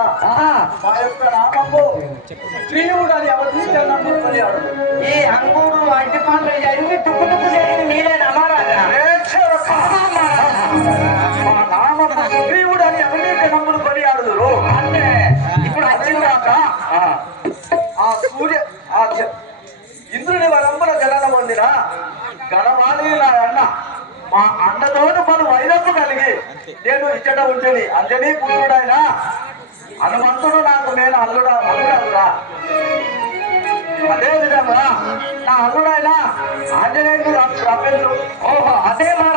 జననం మా యొక్క నామము శ్రీవుడు అని ఈ అంగూరు అరటి పండ్లు జరిగి తుక్కు తుక్కు జరిగి మీరేనా మహారాజా మా నామము శ్రీవుడు అని అవతరించినప్పుడు కొనియాడుదురు అంటే ఇప్పుడు వచ్చిందాక ఆ సూర్య ఆ ఇంద్రుని వరంపుల జననం పొందిన గణవాణి నా అన్న మా అన్నతోటి పలు వైరము కలిగి నేను ఇచ్చట ఉంటుంది అంజనీ పుత్రుడైన హనుమంతుడు నాకు నేను అల్లుడా అల్లుడాదురా అదే విధంగా నా అల్లుడైన ఆంజనేయుడు రప్పించు ఓహో అదే మా